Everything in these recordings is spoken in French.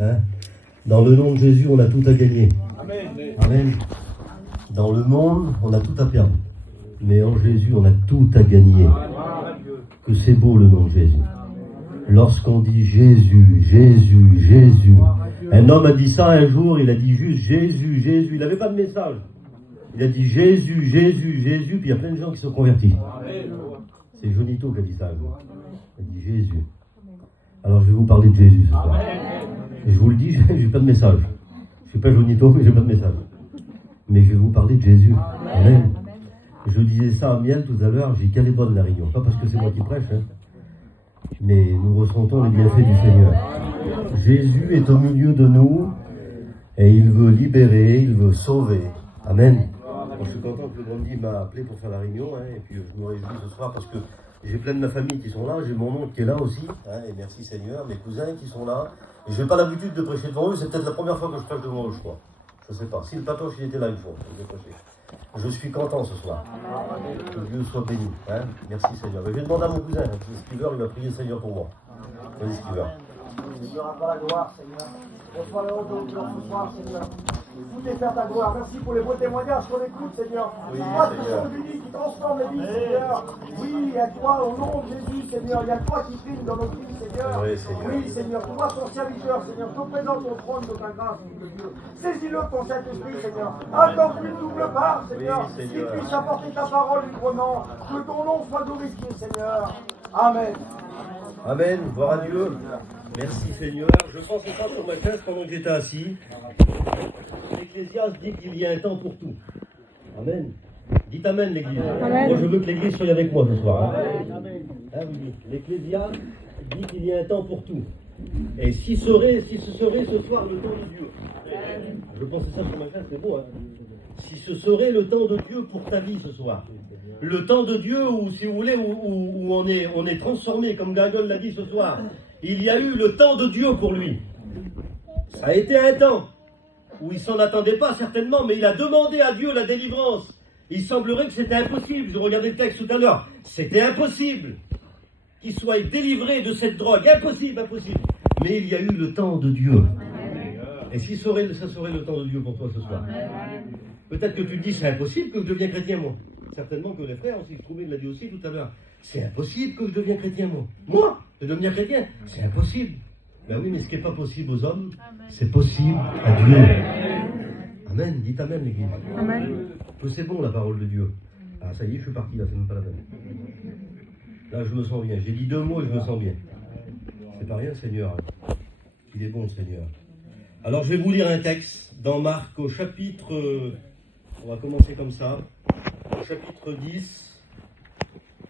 Hein? Dans le nom de Jésus, on a tout à gagner. Amen. Amen. Dans le monde, on a tout à perdre. Mais en Jésus, on a tout à gagner. Que c'est beau le nom de Jésus. Lorsqu'on dit Jésus, Jésus, Jésus. Un homme a dit ça un jour, il a dit juste Jésus, Jésus. Il n'avait pas de message. Il a dit Jésus, Jésus, Jésus. Puis il y a plein de gens qui sont convertis. C'est Jonito qui a dit ça un jour. Il a dit Jésus. Alors je vais vous parler de Jésus ce soir. Et je vous le dis, je n'ai pas de message. Je ne suis pas Jonito, mais je n'ai pas de message. Mais je vais vous parler de Jésus. Amen. Je disais ça à Miel tout à l'heure, j'ai dit qu'elle est bonne la réunion. Pas parce que c'est moi qui prêche, hein, mais nous ressentons les bienfaits du Seigneur. Jésus est au milieu de nous et il veut libérer, il veut sauver. Amen. Je suis content que le Grandi m'a appelé pour faire la réunion, hein, et puis je me réjouis ce soir parce que j'ai plein de ma famille qui sont là, j'ai mon oncle qui est là aussi, hein, et merci Seigneur, mes cousins qui sont là. Et je n'ai pas l'habitude de prêcher devant eux, c'est peut-être la première fois que je prêche devant eux, je crois. Je ne sais pas. Si le patoche il était là une fois, je suis content ce soir. Que Dieu soit béni. Hein. Merci Seigneur. Mais je vais demander à mon cousin, Stever, il va prier le Seigneur pour moi. Vas-y Stever. Tu rendras la gloire, Seigneur. Reçois le haut de ce soir, Seigneur. Tout est fait à ta gloire. Merci pour les beaux témoignages qu'on écoute, Seigneur. Oui, Toi, tu Seigneur. es béni, qui transforme les vies, Seigneur. Oui, il y a toi, au nom de Jésus, Seigneur. Il y a toi qui prime dans nos vies, Seigneur. Oui, Seigneur. Oui, Seigneur. Toi, ton serviteur, Seigneur. Je te présente ton trône de ta grâce, de Dieu. Saisis-le de ton Saint-Esprit, Seigneur. Accorde une double part, Seigneur. Oui, Qu'il Seigneur. puisse apporter ta parole librement. Que ton nom soit glorifié, Seigneur. Amen. Amen. Gloire à Dieu. Merci Seigneur. Je pensais ça sur ma chaise pendant que j'étais assis. L'Ecclésiaste dit qu'il y a un temps pour tout. Amen. Dites Amen l'Église. Amen. Moi je veux que l'Église soit avec moi ce soir. Hein. Hein, oui. L'Ecclésiaste dit qu'il y a un temps pour tout. Et si ce serait ce soir le temps de Dieu. Je pensais ça sur ma chaise, c'est beau. Hein. Si ce serait le temps de Dieu pour ta vie ce soir. Le temps de Dieu où, si vous voulez, où on est transformé, comme Gagol l'a dit ce soir. Il y a eu le temps de Dieu pour lui. Ça a été un temps où il s'en attendait pas certainement, mais il a demandé à Dieu la délivrance. Il semblerait que c'était impossible. Je regardais le texte tout à l'heure. C'était impossible qu'il soit délivré de cette drogue. Impossible, impossible. Mais il y a eu le temps de Dieu. Et si ça serait le temps de Dieu pour toi ce soir. Peut-être que tu te dis, c'est impossible que je devienne chrétien, moi. Certainement que les frères aussi, il l'a dit aussi tout à l'heure. C'est impossible que je devienne chrétien, moi. Moi, de devenir chrétien, c'est impossible. Ben oui, mais ce qui n'est pas possible aux hommes, c'est possible à Dieu. Amen. Dites Amen, l'Église. Amen. Que c'est bon la parole de Dieu. Ah, ça y est, je suis parti là, c'est même pas la peine. Là, je me sens bien. J'ai dit 2 mots et je me sens bien. C'est pas rien, Seigneur. Il est bon, Seigneur. Alors, je vais vous lire un texte dans Marc au chapitre. On va commencer comme ça. Au chapitre 10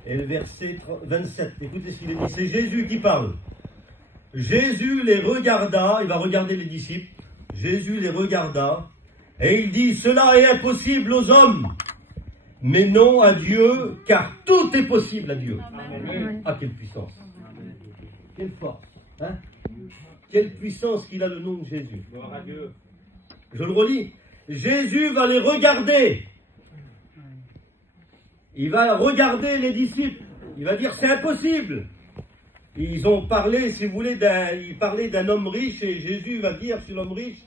et le verset 27. Écoutez ce qu'il est dit. C'est Jésus qui parle. Jésus les regarda. Il va regarder les disciples. Jésus les regarda. Et il dit, cela est impossible aux hommes, mais non à Dieu, car tout est possible à Dieu. Amen. Ah, quelle puissance. Quelle force. Hein? Quelle puissance qu'il a le nom de Jésus. Je le relis. Jésus va les regarder. Il va regarder les disciples. Il va dire, c'est impossible. Ils ont parlé, si vous voulez, ils parlaient d'un homme riche, et Jésus va dire sur l'homme riche,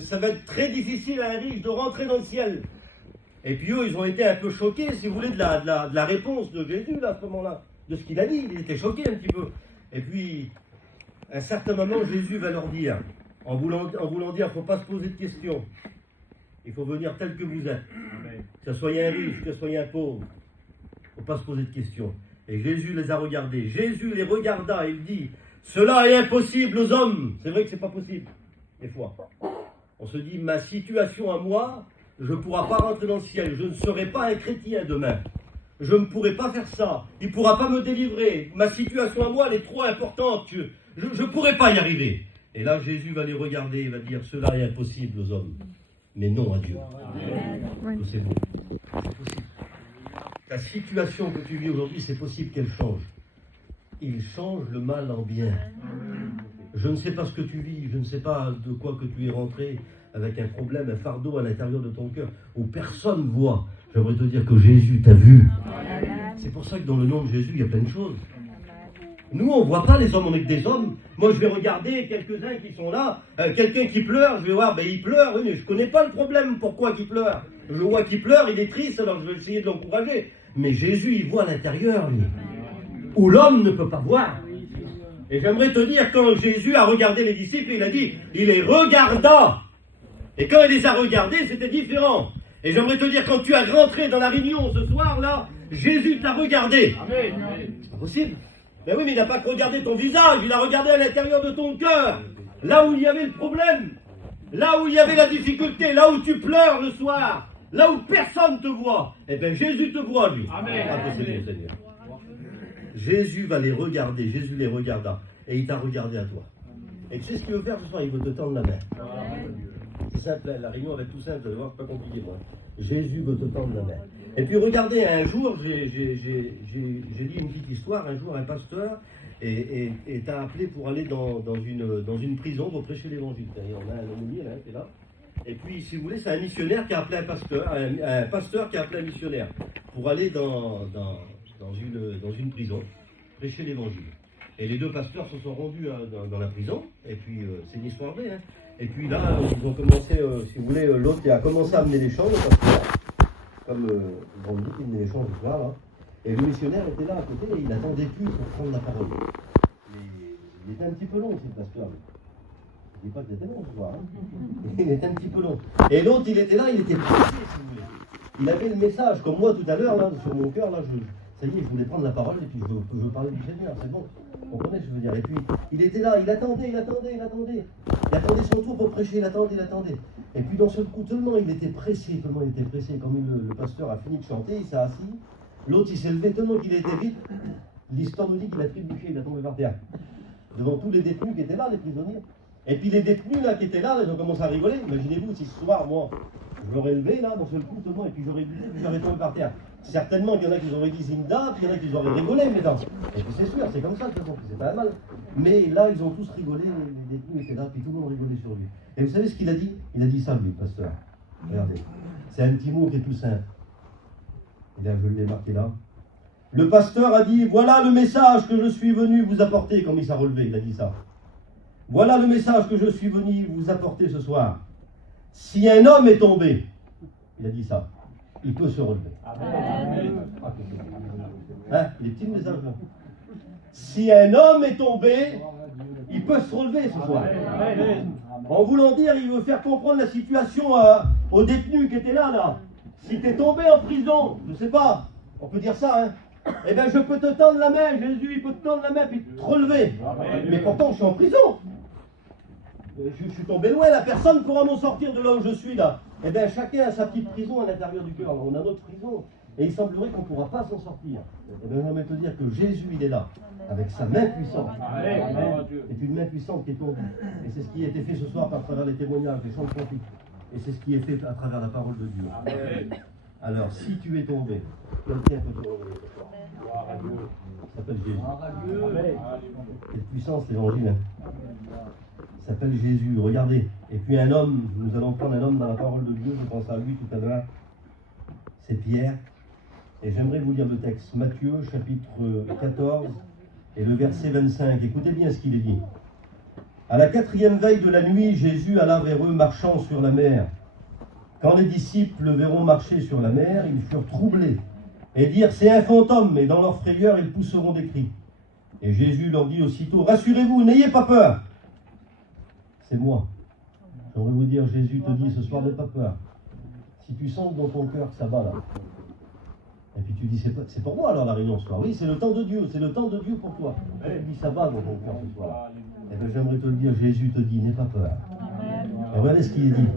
ça va être très difficile à un riche de rentrer dans le ciel. Et puis eux, ils ont été un peu choqués, si vous voulez, de la réponse de Jésus, là, à ce moment-là, de ce qu'il a dit. Ils étaient choqués un petit peu. Et puis, à un certain moment, Jésus va leur dire, en voulant dire, il ne faut pas se poser de questions. Il faut venir tel que vous êtes. Que ce soit un riche, que ce soit un pauvre. Il ne faut pas se poser de questions. Et Jésus les a regardés. Jésus les regarda et il dit, cela est impossible aux hommes. C'est vrai que ce n'est pas possible, des fois. On se dit, ma situation à moi, je ne pourrai pas rentrer dans le ciel. Je ne serai pas un chrétien demain. Je ne pourrai pas faire ça. Il ne pourra pas me délivrer. Ma situation à moi, elle est trop importante. Je ne pourrai pas y arriver. Et là, Jésus va les regarder et va dire, cela est impossible aux hommes. Mais non à Dieu. C'est bon. C'est possible. La situation que tu vis aujourd'hui, c'est possible qu'elle change. Il change le mal en bien. Je ne sais pas ce que tu vis, je ne sais pas de quoi que tu es rentré avec un problème, un fardeau à l'intérieur de ton cœur, où personne ne voit. J'aimerais te dire que Jésus t'a vu. C'est pour ça que dans le nom de Jésus, il y a plein de choses. Nous, on ne voit pas les hommes avec des hommes. Moi, je vais regarder quelques-uns qui sont là. Quelqu'un qui pleure, je vais voir, ben, il pleure. Oui, mais je ne connais pas le problème. Pourquoi il pleure? Je le vois qu'il pleure, il est triste, alors je vais essayer de l'encourager. Mais Jésus, il voit à l'intérieur, lui. Où l'homme ne peut pas voir. Et j'aimerais te dire, quand Jésus a regardé les disciples, il a dit, il les regarda. Et quand il les a regardés, c'était différent. Et j'aimerais te dire, quand tu as rentré dans la réunion ce soir-là, Jésus t'a regardé. C'est pas possible. Ben oui, mais il n'a pas que regardé ton visage, il a regardé à l'intérieur de ton cœur. Là où il y avait le problème. Là où il y avait la difficulté. Là où tu pleures le soir. Là où personne te voit. Eh bien, Jésus te voit, lui. Amen. Ah, c'est bien, Seigneur. Jésus va les regarder. Jésus les regarda. Et il t'a regardé à toi. Et tu sais ce qu'il veut faire ce soir? Il veut te tendre la main. C'est simple, la réunion va être tout simple, vous allez voir, c'est pas compliqué, moi. Jésus veut te tendre la main. Et puis regardez, un jour, j'ai lu une petite histoire. Un jour, un pasteur t'a appelé pour aller dans une prison pour prêcher l'évangile. On a un aumônier là, qui est là. Et puis, si vous voulez, c'est un missionnaire qui a appelé un pasteur qui a appelé un missionnaire pour aller dans une prison, prêcher l'évangile. Et les deux pasteurs se sont rendus dans la prison, et puis c'est une histoire vraie. Hein. Et puis là, ils ont commencé, si vous voulez, l'autre a commencé à amener les chants, le pasteur, comme ils ont dit qu'il menait les chants ce soir, là. Et le missionnaire était là à côté, et il n'attendait plus pour prendre la parole. Il était un petit peu long, ce pasteur. Je ne dis pas qu'il était long ce soir, hein. Il était un petit peu long. Et l'autre, il était là, il était pressé, si vous voulez. Il avait le message, comme moi tout à l'heure, là, sur mon cœur, là, ça y est, je voulais prendre la parole, et puis je veux parler du Seigneur, c'est bon. Vous comprenez ce que je veux dire? Et puis, il était là, il attendait. Il attendait son tour pour prêcher, il attendait. Et puis, dans ce coup, tellement il était pressé, comme le pasteur a fini de chanter, il s'est assis. L'autre, il s'est levé tellement qu'il était vite. L'histoire nous dit qu'il a trébuché, il a tombé par terre. Devant tous les détenus qui étaient là, les prisonniers. Et puis, les détenus là qui étaient là, ils ont commencé à rigoler. Imaginez-vous si ce soir, moi, je l'aurais levé là, d'un seul coup, tout le monde, et puis j'aurais glissé, puis j'aurais tombé par terre. Certainement qu'il y en a qui auraient dit Zinda, puis il y en a qui auraient rigolé, mais non. Et puis c'est sûr, c'est comme ça, de toute façon, c'est pas mal. Mais là, ils ont tous rigolé, les détenus étaient là, puis tout le monde rigolait sur lui. Et vous savez ce qu'il a dit? Il a dit ça, lui, le pasteur. Regardez. C'est un petit mot qui est tout simple. Et là, je l'ai marqué là. Le pasteur a dit, voilà le message que je suis venu vous apporter, comme il s'est relevé, il a dit ça. Voilà le message que je suis venu vous apporter ce soir. Si un homme est tombé, il a dit ça, il peut se relever. Amen. Hein, il est petit le message là. Si un homme est tombé, il peut se relever ce soir. Amen. En voulant dire, il veut faire comprendre la situation aux détenus qui étaient là. Si tu es tombé en prison, je ne sais pas, on peut dire ça, hein. Eh bien, je peux te tendre la main, Jésus, il peut te tendre la main puis te relever. Amen. Mais pourtant, je suis en prison. Je suis tombé loin, la personne pourra m'en sortir de là où je suis là. Eh bien, chacun a sa petite prison à l'intérieur du cœur. On a notre prison. Et il semblerait qu'on ne pourra pas s'en sortir. Eh bien, j'aimerais te dire que Jésus, il est là, avec sa main puissante. Amen. C'est une main puissante qui est tendue. Et c'est ce qui a été fait ce soir par travers les témoignages, les chants de cantique. Et c'est ce qui est fait à travers la parole de Dieu. Amen. Alors, si tu es tombé, quelqu'un peut te relever ce soir. Ça s'appelle Jésus. Quelle puissance l'évangile. Il s'appelle Jésus, regardez. Et puis un homme, nous allons prendre un homme dans la parole de Dieu, je pense à lui tout à l'heure, c'est Pierre. Et j'aimerais vous lire le texte, Matthieu chapitre 14 et le verset 25. Écoutez bien ce qu'il est dit. À la 4e veille de la nuit, Jésus alla vers eux marchant sur la mer. Quand les disciples le verront marcher sur la mer, ils furent troublés et dirent, c'est un fantôme, et dans leur frayeur, ils pousseront des cris. Et Jésus leur dit aussitôt, rassurez-vous, n'ayez pas peur. C'est moi. J'aimerais vous dire, Jésus te dit ce soir, n'aie pas peur. Si tu sens dans ton cœur que ça bat là, et puis tu dis, c'est pour moi alors la réunion ce soir. Oui, c'est le temps de Dieu, c'est le temps de Dieu pour toi. Et tu dis, ça bat dans ton cœur ce soir. Et bien j'aimerais te le dire, Jésus te dit, n'aie pas peur. Et regardez ce qu'il est dit.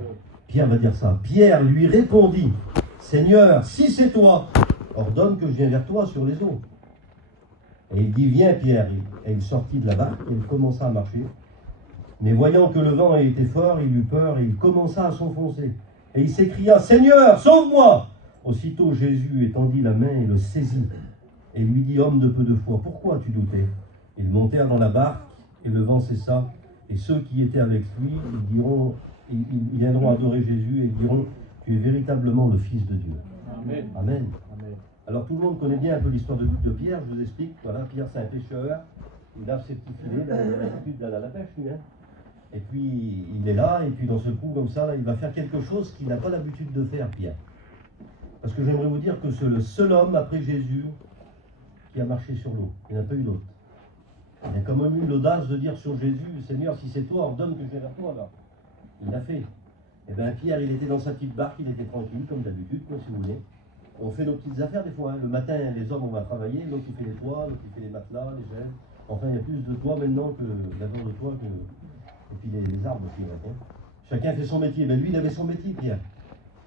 Pierre va dire ça. Pierre lui répondit, Seigneur, si c'est toi, ordonne que je vienne vers toi sur les eaux. Et il dit, viens Pierre. Et il sortit de la barque et il commença à marcher. Mais voyant que le vent était fort, il eut peur et il commença à s'enfoncer. Et il s'écria, Seigneur, sauve-moi! Aussitôt Jésus étendit la main et le saisit. Et lui dit, homme de peu de foi, pourquoi tu doutais? Ils montèrent dans la barque et le vent cessa. Et ceux qui étaient avec lui, ils viendront adorer Jésus et ils diront, tu es véritablement le Fils de Dieu. Amen. Amen. Alors tout le monde connaît bien un peu l'histoire de Pierre, je vous explique. Voilà, Pierre c'est un pêcheur. Il lave ses petits filets, il a l'habitude d'aller à la pêche, lui. Hein. Et puis, il est là, et puis dans ce coup, comme ça, là, il va faire quelque chose qu'il n'a pas l'habitude de faire, Pierre. Parce que j'aimerais vous dire que c'est le seul homme, après Jésus, qui a marché sur l'eau. Il n'y en a pas eu d'autre. Il a quand même eu l'audace de dire sur Jésus, Seigneur, si c'est toi, ordonne que je vienne vers toi, là. Il l'a fait. Et bien Pierre, il était dans sa petite barque, il était tranquille, comme d'habitude, quoi, si vous voulez. On fait nos petites affaires des fois. Hein. Le matin, les hommes, on va travailler, l'autre il fait les toits, l'autre il fait les matelas, les gènes. Enfin, il y a plus de toits maintenant que d'abord de toits que... Et puis les arbres aussi, hein. Chacun fait son métier. Ben lui, il avait son métier, Pierre.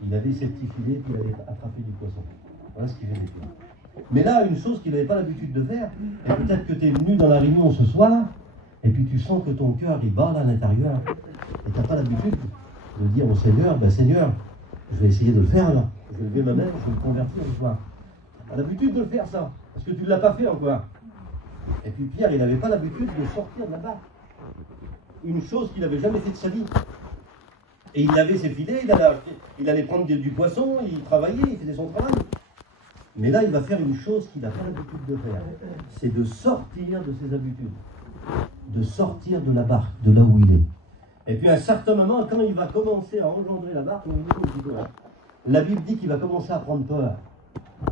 Il avait ses petits filets, puis il allait attraper du poisson. Voilà ce qu'il faisait, Pierre. Mais là, une chose qu'il n'avait pas l'habitude de faire, et peut-être que tu es venu dans la réunion ce soir, et puis tu sens que ton cœur, il bat là à l'intérieur, et tu n'as pas l'habitude de dire au Seigneur, ben Seigneur, je vais essayer de le faire là. Je vais lever ma main, je vais me convertir ce soir. Tu as l'habitude de le faire ça, parce que tu ne l'as pas fait encore. Et puis Pierre, il n'avait pas l'habitude de sortir de la barque. Une chose qu'il n'avait jamais fait de sa vie. Et il avait ses filets, il allait prendre du poisson, il travaillait, il faisait son travail. Mais là, il va faire une chose qu'il n'a pas l'habitude de faire. C'est de sortir de ses habitudes. De sortir de la barque, de là où il est. Et puis à un certain moment, quand il va commencer à engendrer la barque, la Bible dit qu'il va commencer à prendre peur.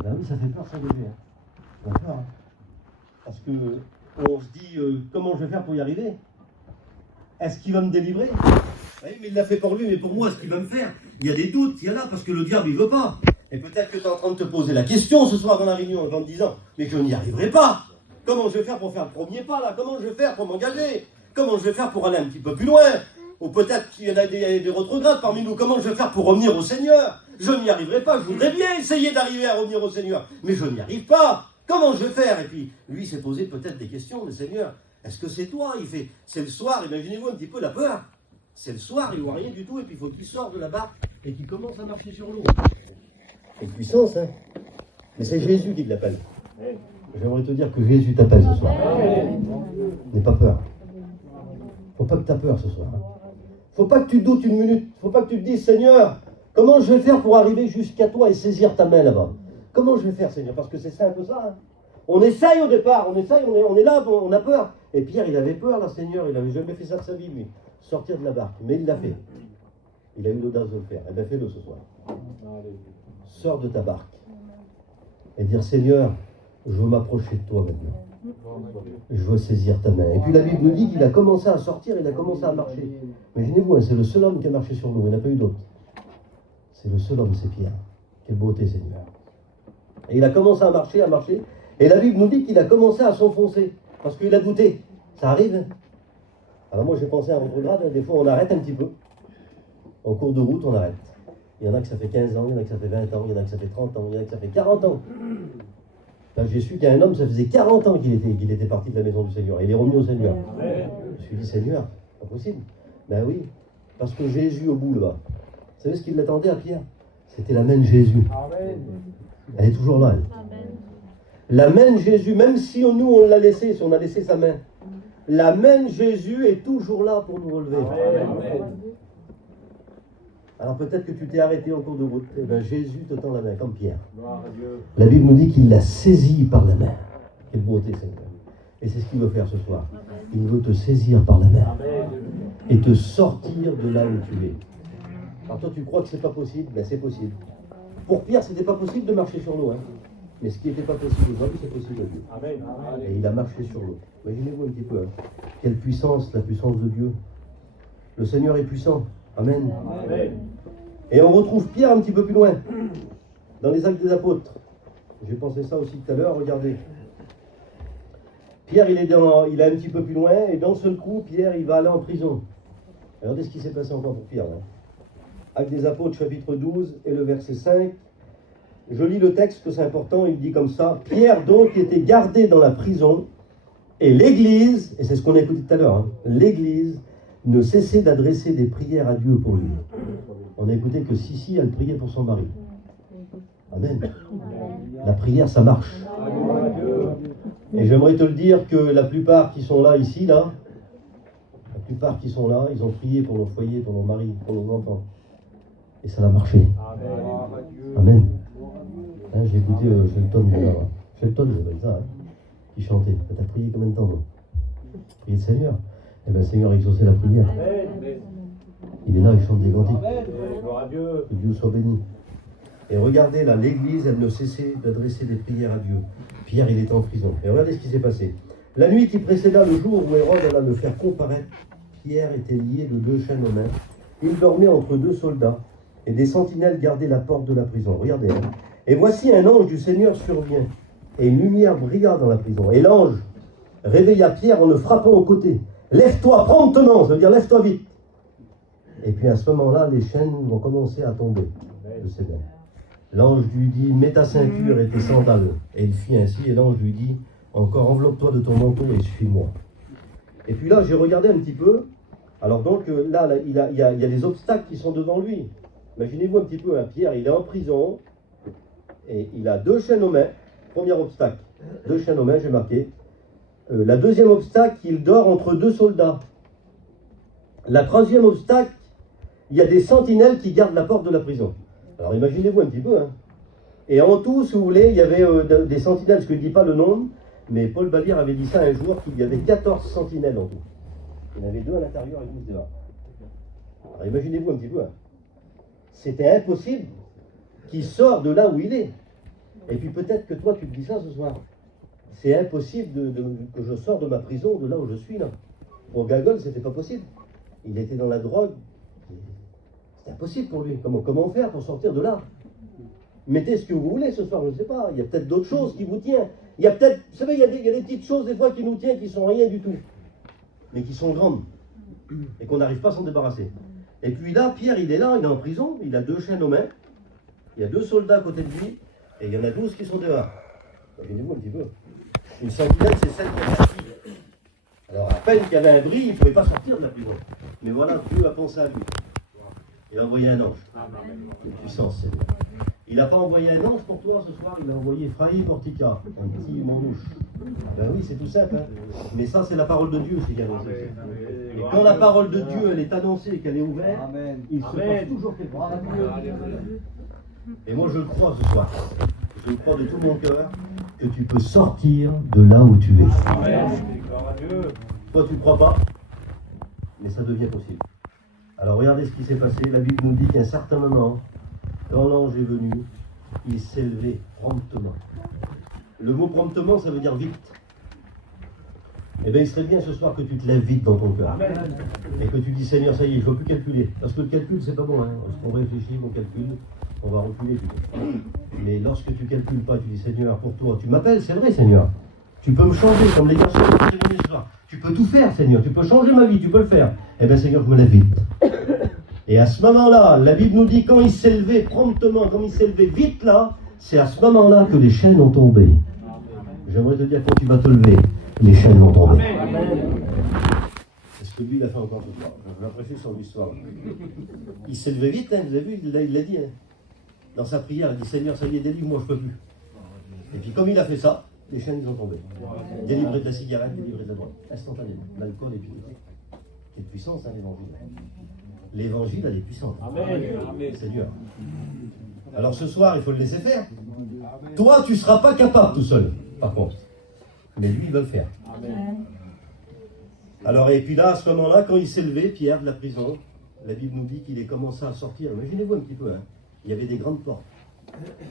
Ben oui, ça fait peur, ça bébé. Hein. Ça fait peur. Hein. Parce que on se dit, comment je vais faire pour y arriver? Est-ce qu'il va me délivrer? Oui, mais il l'a fait pour lui, mais pour moi, est-ce qu'il va me faire? Il y a des doutes, il y en a, parce que le diable, il veut pas. Et peut-être que tu es en train de te poser la question ce soir dans la réunion, en te disant, mais je n'y arriverai pas. Comment je vais faire pour faire le premier pas, là? Comment je vais faire pour m'engager? Comment je vais faire pour aller un petit peu plus loin? Ou peut-être qu'il y en a des retrogrades parmi nous. Comment je vais faire pour revenir au Seigneur? Je n'y arriverai pas. Je voudrais bien essayer d'arriver à revenir au Seigneur, mais je n'y arrive pas. Comment je vais faire? Et puis, lui s'est posé peut-être des questions. Mais Seigneur, est-ce que c'est toi? Il fait, c'est le soir, imaginez-vous un petit peu la peur. C'est le soir, il ne voit rien du tout, et puis il faut qu'il sorte de la barque et qu'il commence à marcher sur l'eau. C'est une puissance, hein. Mais c'est Jésus qui l'appelle. J'aimerais te dire que Jésus t'appelle ce soir. N'aie pas peur. Faut pas que tu aies peur ce soir. Faut pas que tu doutes une minute. Faut pas que tu te dises, Seigneur, comment je vais faire pour arriver jusqu'à toi et saisir ta main là-bas? Comment je vais faire, Seigneur? Parce que c'est ça un peu ça. Hein. On essaye au départ, on essaye, on est là, on a peur. Et Pierre, il avait peur là, Seigneur, il n'avait jamais fait ça de sa vie, lui. Sortir de la barque. Mais il l'a fait. Il a eu l'audace de le faire. Eh bien, fais-le ce soir. Sors de ta barque. Et dire, Seigneur, je veux m'approcher de toi maintenant. Je veux saisir ta main. Et puis la Bible nous dit qu'il a commencé à sortir, il a commencé à marcher. Imaginez-vous, hein, c'est le seul homme qui a marché sur l'eau, il n'y en a pas eu d'autre. C'est le seul homme, c'est Pierre. Quelle beauté, Seigneur. Et il a commencé à marcher, et la Bible nous dit qu'il a commencé à s'enfoncer, parce qu'il a douté. Ça arrive, hein. Alors moi j'ai pensé à un retrograde, hein, des fois on arrête un petit peu. En cours de route, on arrête. Il y en a que ça fait 15 ans, il y en a que ça fait 20 ans, il y en a que ça fait 30 ans, il y en a que ça fait 40 ans. Quand j'ai su qu'il y a un homme, ça faisait 40 ans qu'il était parti de la maison du Seigneur. Et il est revenu au Seigneur. Je me suis dit, Seigneur, c'est pas possible. Ben oui, parce que Jésus au bout là-bas. Vous savez ce qu'il l'attendait à Pierre? C'était la main de Jésus. Elle est toujours là, elle. La main de Jésus, même si nous on l'a laissé, si on a laissé sa main, la main de Jésus est toujours là pour nous relever. Amen. Alors peut-être que tu t'es arrêté en cours de route. Eh bien Jésus te tend la main, comme Pierre. La Bible nous dit qu'il l'a saisi par la main. Quelle beauté, Seigneur. Et c'est ce qu'il veut faire ce soir. Il veut te saisir par la main. Et te sortir de là où tu es. Alors toi tu crois que c'est pas possible? Ben c'est possible. Pour Pierre, c'était pas possible de marcher sur l'eau. Hein. Mais ce qui n'était pas possible aux hommes, c'est possible à Dieu. Amen. Et il a marché sur l'eau. Imaginez-vous un petit peu. Hein. Quelle puissance, la puissance de Dieu. Le Seigneur est puissant. Amen. Amen. Et on retrouve Pierre un petit peu plus loin, dans les Actes des Apôtres. J'ai pensé ça aussi tout à l'heure, regardez. Pierre, il est un petit peu plus loin, et d'un seul coup, Pierre, il va aller en prison. Regardez ce qui s'est passé encore pour Pierre. Là. Actes des Apôtres, chapitre 12, et le verset 5. Je lis le texte, que c'est important, il dit comme ça. Pierre, donc, était gardé dans la prison, et l'Église, et c'est ce qu'on a écouté tout à l'heure, hein, l'Église ne cessait d'adresser des prières à Dieu pour lui. On a écouté que Sissi, elle priait pour son mari. Amen. La prière, ça marche. Et j'aimerais te le dire que la plupart qui sont là, ici, là, la plupart qui sont là, ils ont prié pour nos foyers, pour nos maris, pour nos enfants. Et ça va marcher. Amen. Hein, j'ai écouté Shelton, ça, hein, qui chantait. Tu as prié combien de temps? Priez le Seigneur. Eh bien, le Seigneur a exaucé la prière. Il est là, il chante des cantiques. Que Dieu soit béni. Et regardez là, l'église, elle ne cessait d'adresser des prières à Dieu. Pierre, il était en prison. Et regardez ce qui s'est passé. La nuit qui précéda le jour où Hérode alla le faire comparaître, Pierre était lié de 2 chaînes aux mains. Il dormait entre 2 soldats, et des sentinelles gardaient la porte de la prison. Regardez. Hein. Et voici un ange du Seigneur survient, et une lumière brilla dans la prison. Et l'ange réveilla Pierre en le frappant au côté. Lève-toi promptement, ça veut dire lève-toi vite. Et puis à ce moment-là, les chaînes vont commencer à tomber de ses mains. L'ange lui dit, mets ta ceinture et tes sandales. Et il fit ainsi, et l'ange lui dit, encore enveloppe-toi de ton manteau et suis-moi. Et puis là, j'ai regardé un petit peu. Alors donc, là, il y a des obstacles qui sont devant lui. Imaginez-vous un petit peu, hein, Pierre, il est en prison, et il a 2 chaînes aux mains. Premier obstacle, 2 chaînes aux mains, j'ai marqué. La deuxième obstacle, il dort entre 2 soldats. La troisième obstacle, il y a des sentinelles qui gardent la porte de la prison. Alors imaginez-vous un petit peu. Hein. Et en tout, si vous voulez, il y avait des sentinelles, parce que je ne dis pas le nombre, mais Paul Badir avait dit ça un jour, qu'il y avait 14 sentinelles en tout. Il y en avait 2 à l'intérieur et 12 dehors. Alors imaginez-vous un petit peu. Hein. C'était impossible qu'il sorte de là où il est. Et puis peut-être que toi, tu te dis ça ce soir. C'est impossible que je sorte de ma prison, de là où je suis là. Pour Gagol, c'était pas possible. Il était dans la drogue. C'était impossible pour lui. Comment faire pour sortir de là? Mettez ce que vous voulez ce soir, je ne sais pas. Il y a peut-être d'autres choses qui vous tiennent. Il y a peut-être, vous savez, il y a des petites choses des fois qui nous tiennent, qui sont rien du tout. Mais qui sont grandes. Et qu'on n'arrive pas à s'en débarrasser. Et puis là, Pierre, il est là, il est en prison. Il a 2 chaînes aux mains. Il y a 2 soldats à côté de lui. Et il y en a 12 qui sont dehors. Imaginez-vous un petit peu. Une sentinelle, c'est celle qui a la fille. Alors à peine qu'il y avait un bris, il ne pouvait pas sortir de la prison. Mais voilà, Dieu a pensé à lui. Il a envoyé un ange. Une puissance, c'est lui. Il n'a pas envoyé un ange pour toi ce soir, il a envoyé Fraï Portica, un petit manouche. Ah ben oui, c'est tout simple. Hein. Mais ça, c'est la parole de Dieu, c'est annoncé. Et quand la parole de Dieu, elle est annoncée et qu'elle est ouverte, il se passe toujours quelque chose. Et moi, je le crois ce soir. Je le crois de tout mon cœur que tu peux sortir de là où tu es. Toi, tu ne crois pas, mais ça devient possible. Alors, regardez ce qui s'est passé. La Bible nous dit qu'à un certain moment, quand l'ange est venu, il s'est levé promptement. Le mot promptement, ça veut dire vite. Eh bien, il serait bien ce soir que tu te lèves vite dans ton cœur. Et que tu dis, Seigneur, ça y est, il ne faut plus calculer. Parce que le calcul, c'est pas bon. Hein. Lorsqu'on réfléchit, on calcule, on va reculer plutôt. Mais lorsque tu ne calcules pas, tu dis, Seigneur, pour toi, tu m'appelles, c'est vrai, Seigneur. Tu peux me changer, comme les garçons qui témoignaient ce soir. Tu peux tout faire, Seigneur. Tu peux changer ma vie, tu peux le faire. Eh bien, Seigneur, je me lève vite. Et à ce moment-là, la Bible nous dit, quand il s'est levé promptement, quand il s'est levé vite là, c'est à ce moment-là que les chaînes ont tombé. J'aimerais te dire, quand tu vas te lever, les chaînes vont tomber. C'est ce que lui, il a fait encore ce soir. Je l'apprécie son histoire. Il s'est levé vite, hein, vous avez vu, il l'a dit. Hein. Dans sa prière, il dit, Seigneur, ça y est, délivre-moi, je ne peux plus. Et puis comme il a fait ça, les chaînes, ils ont tombé. Délivré de la cigarette, délivré de la drogue. Instantanément. L'alcool et puis quelle puissance, hein, l'évangile. L'évangile a des puissances. C'est dur. Alors ce soir, il faut le laisser faire. Toi, tu ne seras pas capable tout seul, par contre. Mais lui, il va le faire. Alors, et puis là, à ce moment-là, quand il s'est levé, Pierre, de la prison, la Bible nous dit qu'il est commencé à sortir. Imaginez-vous un petit peu, hein. Il y avait des grandes portes.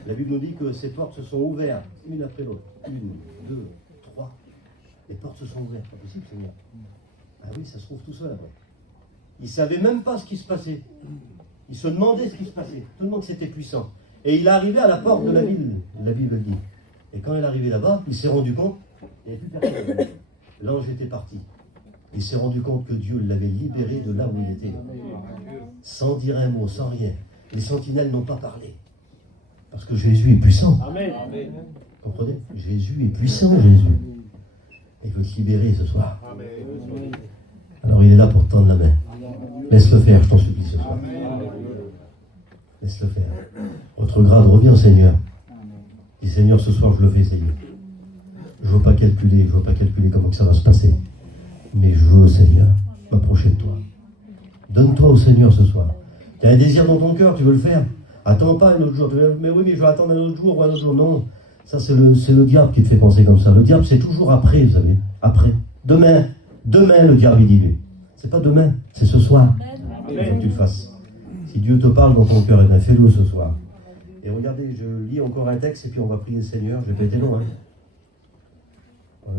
La Bible nous dit que ces portes se sont ouvertes, une après l'autre. 1, 2, 3. Les portes se sont ouvertes. Pas possible, Seigneur. Ah oui, ça se trouve tout seul après. Il ne savait même pas ce qui se passait. Il se demandait ce qui se passait. Tout le monde c'était puissant. Et il est arrivé à la porte de la ville, la Bible dit. Et quand il est arrivé là-bas, il s'est rendu compte, il n'y avait plus personne. L'ange était parti. Il s'est rendu compte que Dieu l'avait libéré de là où il était. Sans dire un mot, sans rien. Les sentinelles n'ont pas parlé. Parce que Jésus est puissant. Vous comprenez? Jésus est puissant, Jésus. Il veut te libérer ce soir. Alors il est là pour te tendre la main. Laisse-le faire, je t'en supplie ce soir. Laisse-le faire. Votre grade, reviens au Seigneur. Dis Seigneur, ce soir je le fais, Seigneur. Je ne veux pas calculer, comment que ça va se passer. Mais je veux, Seigneur, m'approcher de toi. Donne-toi au Seigneur ce soir. Tu as un désir dans ton cœur, tu veux le faire. Attends pas un autre jour. Mais oui, mais je vais attendre un autre jour ou un autre jour. Non, ça c'est le diable qui te fait penser comme ça. Le diable, c'est toujours après, vous savez. Après. Demain. Demain, le diable, il dit, lui. C'est pas demain, c'est ce soir. Il faut que tu le fasses. Si Dieu te parle dans ton cœur, eh bien, fais-le ce soir. Et regardez, je lis encore un texte et puis on va prier le Seigneur. Je vais pas être long, hein.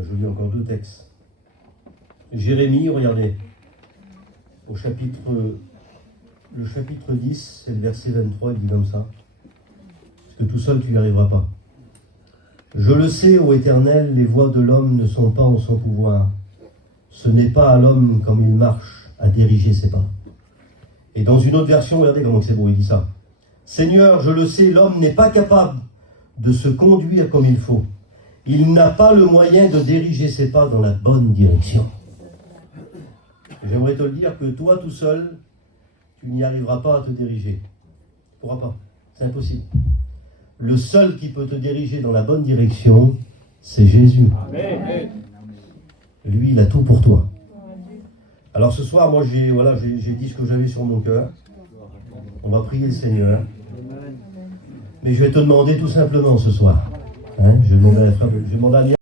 Je lis encore 2 textes. Jérémie, regardez, le chapitre 10, c'est le verset 23, il dit comme ça. Parce que tout seul, tu n'y arriveras pas. Je le sais, ô Éternel, les voies de l'homme ne sont pas en son pouvoir. Ce n'est pas à l'homme, comme il marche, à diriger ses pas. Et dans une autre version, regardez comment c'est beau, il dit ça. Seigneur, je le sais, l'homme n'est pas capable de se conduire comme il faut. Il n'a pas le moyen de diriger ses pas dans la bonne direction. J'aimerais te le dire que toi, tout seul, tu n'y arriveras pas à te diriger. Tu ne pourras pas. C'est impossible. Le seul qui peut te diriger dans la bonne direction, c'est Jésus. Amen. Lui, il a tout pour toi. Alors ce soir, moi, j'ai dit ce que j'avais sur mon cœur. On va prier le Seigneur. Mais je vais te demander tout simplement ce soir. Hein, je vais demander à